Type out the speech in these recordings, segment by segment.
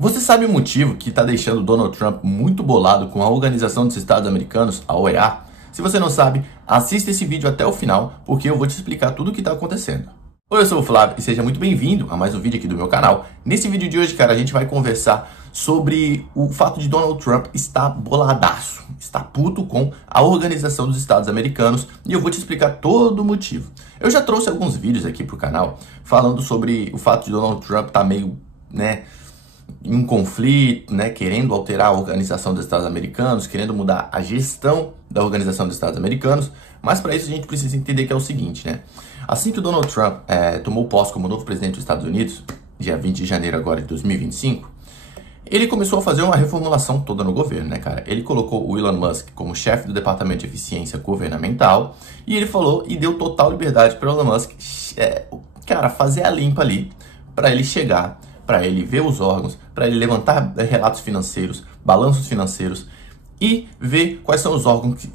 Você sabe o motivo que está deixando Donald Trump muito bolado com a Organização dos Estados Americanos, a OEA? Se você não sabe, assista esse vídeo até o final, porque eu vou te explicar tudo o que está acontecendo. Oi, eu sou o Flávio e seja muito bem-vindo a mais um vídeo aqui do meu canal. Nesse vídeo de hoje, cara, a gente vai conversar sobre o fato de Donald Trump estar boladaço, está puto com a Organização dos Estados Americanos, e eu vou te explicar todo o motivo. Eu já trouxe alguns vídeos aqui pro canal falando sobre o fato de Donald Trump estar meio, em um conflito, querendo alterar a Organização dos Estados Americanos, querendo mudar a gestão da Organização dos Estados Americanos, mas para isso a gente precisa entender que é o seguinte, assim que o Donald Trump tomou posse como novo presidente dos Estados Unidos, dia 20 de janeiro agora de 2025, ele começou a fazer uma reformulação toda no governo, cara. Ele colocou o Elon Musk como chefe do Departamento de Eficiência Governamental e ele falou e deu total liberdade para o Elon Musk, fazer a limpa ali, para ele chegar, para ele ver os órgãos, para ele levantar relatos financeiros, balanços financeiros e ver quais são os órgãos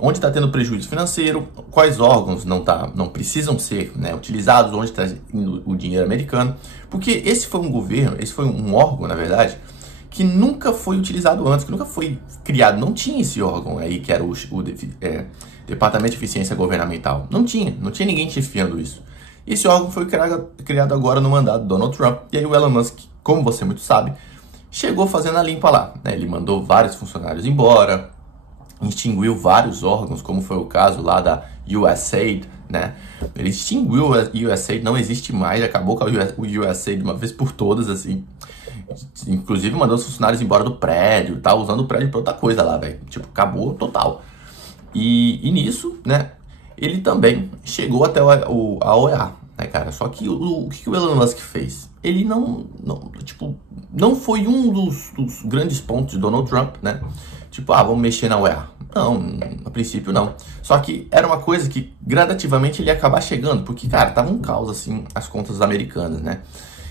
onde está tendo prejuízo financeiro, quais órgãos não precisam ser utilizados, onde está indo o dinheiro americano, porque esse foi um governo, esse foi um órgão, na verdade, que nunca foi utilizado antes, que nunca foi criado, não tinha esse órgão aí que era o Departamento de Eficiência Governamental, não tinha ninguém chefiando isso. Esse órgão foi criado agora no mandato do Donald Trump, e aí o Elon Musk, como você muito sabe, chegou fazendo a limpa lá. Ele mandou vários funcionários embora, extinguiu vários órgãos, como foi o caso lá da USAID, Ele extinguiu a USAID, não existe mais, acabou com o USAID de uma vez por todas, assim. Inclusive mandou os funcionários embora do prédio, tá usando o prédio pra outra coisa lá, velho. Acabou total. E nisso, ele também chegou até a OEA, cara? Só que o que o Elon Musk fez? Ele não foi um dos grandes pontos de Donald Trump, vamos mexer na OEA. Não, a princípio não. Só que era uma coisa que gradativamente ele ia acabar chegando, porque, cara, tava um caos, assim, as contas americanas,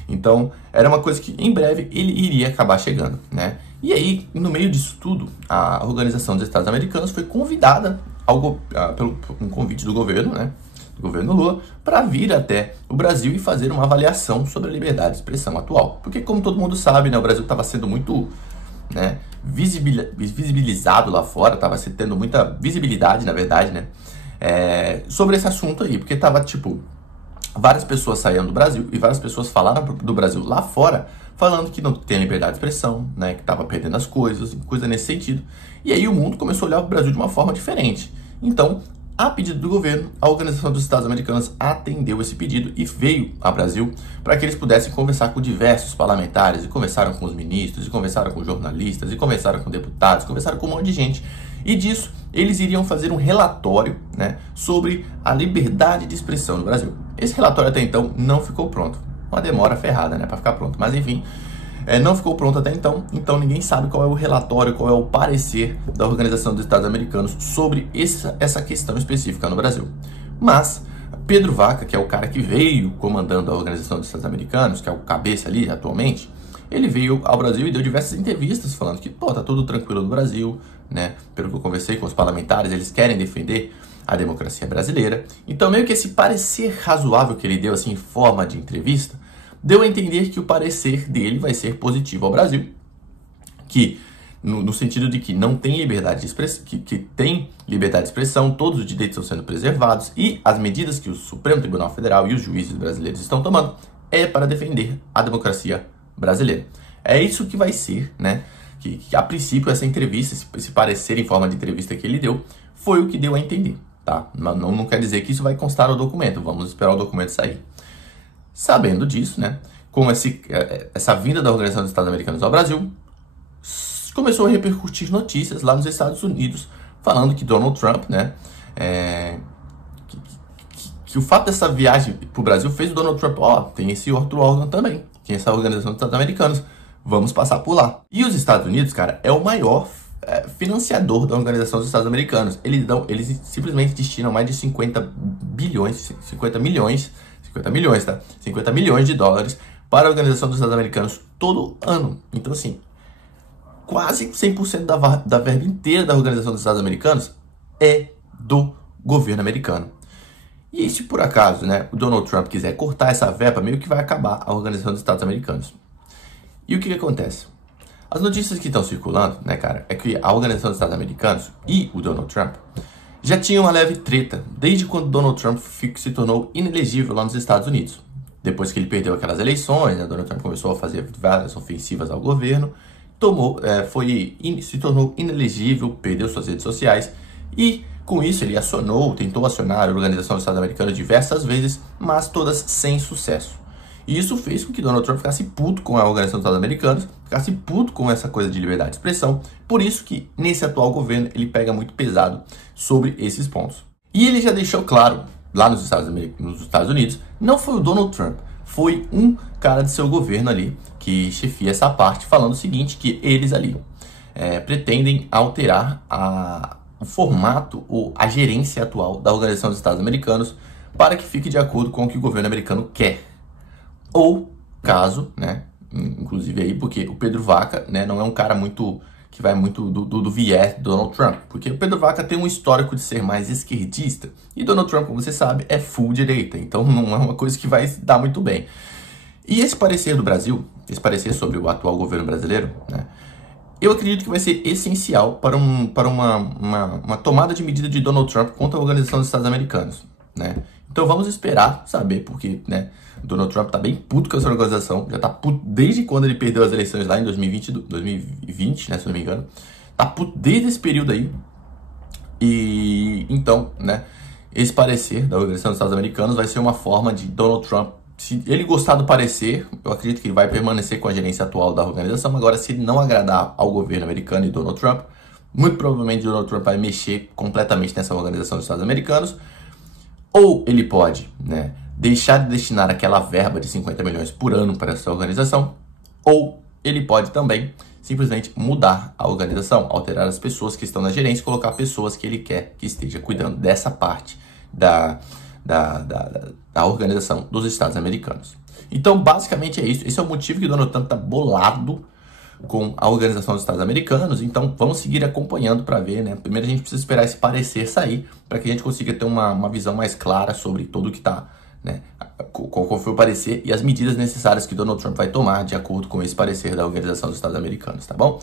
Então, era uma coisa que em breve ele iria acabar chegando, E aí, no meio disso tudo, a Organização dos Estados Americanos foi convidada pelo um convite do governo, do governo Lula, para vir até o Brasil e fazer uma avaliação sobre a liberdade de expressão atual. Porque, como todo mundo sabe, o Brasil estava sendo muito visibilizado lá fora, estava tendo muita visibilidade, na verdade, sobre esse assunto aí. Porque estava, várias pessoas saíram do Brasil e várias pessoas falaram do Brasil lá fora, falando que não tem liberdade de expressão, que estava perdendo as coisas, coisa nesse sentido. E aí o mundo começou a olhar para o Brasil de uma forma diferente. Então, a pedido do governo, a Organização dos Estados Americanos atendeu esse pedido e veio ao Brasil para que eles pudessem conversar com diversos parlamentares, e conversaram com os ministros, e conversaram com jornalistas, e conversaram com deputados, conversaram com um monte de gente. E disso, eles iriam fazer um relatório sobre a liberdade de expressão no Brasil. Esse relatório até então não ficou pronto. Uma demora ferrada, para ficar pronto. Mas enfim, não ficou pronto até então. Então ninguém sabe qual é o relatório, qual é o parecer da Organização dos Estados Americanos sobre essa questão específica no Brasil. Mas Pedro Vaca, que é o cara que veio comandando a Organização dos Estados Americanos, que é o cabeça ali atualmente, ele veio ao Brasil e deu diversas entrevistas falando que, tá tudo tranquilo no Brasil, Pelo que eu conversei com os parlamentares, eles querem defender a democracia brasileira. Então, meio que esse parecer razoável que ele deu, assim, em forma de entrevista, deu a entender que o parecer dele vai ser positivo ao Brasil, que, no sentido de que não tem liberdade de expressão, que tem liberdade de expressão, todos os direitos estão sendo preservados e as medidas que o Supremo Tribunal Federal e os juízes brasileiros estão tomando é para defender a democracia brasileira. É isso que vai ser, que a princípio essa entrevista, esse parecer em forma de entrevista que ele deu, foi o que deu a entender, tá? Não quer dizer que isso vai constar no documento, vamos esperar o documento sair. Sabendo disso, com essa vinda da Organização dos Estados Americanos ao Brasil, começou a repercutir notícias lá nos Estados Unidos, falando que Donald Trump, que o fato dessa viagem para o Brasil fez o Donald Trump, tem esse outro órgão também, tem essa Organização dos Estados Americanos, vamos passar por lá. E os Estados Unidos, cara, é o maior financiador da Organização dos Estados Americanos. Eles simplesmente destinam mais de 50 milhões de dólares para a Organização dos Estados Americanos todo ano. Então, assim, quase 100% da verba inteira da Organização dos Estados Americanos é do governo americano. E se por acaso, o Donald Trump quiser cortar essa verba, meio que vai acabar a Organização dos Estados Americanos. E o que acontece? As notícias que estão circulando, né, cara, é que a Organização dos Estados Americanos e o Donald Trump já tinham uma leve treta desde quando Donald Trump se tornou inelegível lá nos Estados Unidos. Depois que ele perdeu aquelas eleições, né, Donald Trump começou a fazer várias ofensivas ao governo, se tornou inelegível, perdeu suas redes sociais e, com isso, ele tentou acionar a Organização dos Estados Americanos diversas vezes, mas todas sem sucesso. E isso fez com que Donald Trump ficasse puto com a Organização dos Estados Americanos, ficasse puto com essa coisa de liberdade de expressão. Por isso que, nesse atual governo, ele pega muito pesado sobre esses pontos. E ele já deixou claro, lá nos Estados Unidos, não foi o Donald Trump, foi um cara de seu governo ali, que chefia essa parte, falando o seguinte, que eles ali pretendem alterar o formato ou a gerência atual da Organização dos Estados Americanos para que fique de acordo com o que o governo americano quer. Ou, caso, né, inclusive aí, porque o Pedro Vaca, né, não é um cara que vai muito do viés do Donald Trump, porque o Pedro Vaca tem um histórico de ser mais esquerdista, e Donald Trump, como você sabe, é full direita, então não é uma coisa que vai dar muito bem. E esse parecer do Brasil, esse parecer sobre o atual governo brasileiro, né, eu acredito que vai ser essencial para uma tomada de medida de Donald Trump contra a Organização dos Estados Americanos, né? Então vamos esperar saber, porque, né, Donald Trump tá bem puto com essa organização, já tá puto desde quando ele perdeu as eleições lá em 2020, né, se não me engano. Tá puto desde esse período aí. E então, né, esse parecer da Organização dos Estados Americanos vai ser uma forma de Donald Trump, se ele gostar do parecer, eu acredito que ele vai permanecer com a gerência atual da organização. Agora, se ele não agradar ao governo americano e Donald Trump, muito provavelmente Donald Trump vai mexer completamente nessa Organização dos Estados Americanos. Ou ele pode, né, deixar de destinar aquela verba de 50 milhões por ano para essa organização, ou ele pode também simplesmente mudar a organização, alterar as pessoas que estão na gerência e colocar pessoas que ele quer que esteja cuidando dessa parte da Organização dos Estados Americanos. Então, basicamente é isso. Esse é o motivo que Donald Trump está bolado com a Organização dos Estados Americanos. Então vamos seguir acompanhando para ver, né? Primeiro a gente precisa esperar esse parecer sair para que a gente consiga ter uma visão mais clara sobre tudo que está, né? Qual foi o parecer e as medidas necessárias que Donald Trump vai tomar de acordo com esse parecer da Organização dos Estados Americanos, tá bom?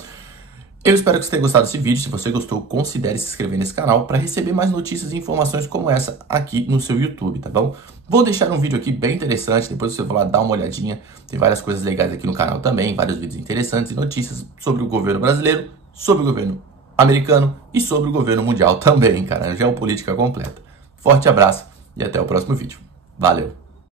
Eu espero que você tenha gostado desse vídeo. Se você gostou, considere se inscrever nesse canal para receber mais notícias e informações como essa aqui no seu YouTube, tá bom? Vou deixar um vídeo aqui bem interessante, depois você vai lá dar uma olhadinha. Tem várias coisas legais aqui no canal também, vários vídeos interessantes e notícias sobre o governo brasileiro, sobre o governo americano e sobre o governo mundial também, cara. Geopolítica completa. Forte abraço e até o próximo vídeo. Valeu!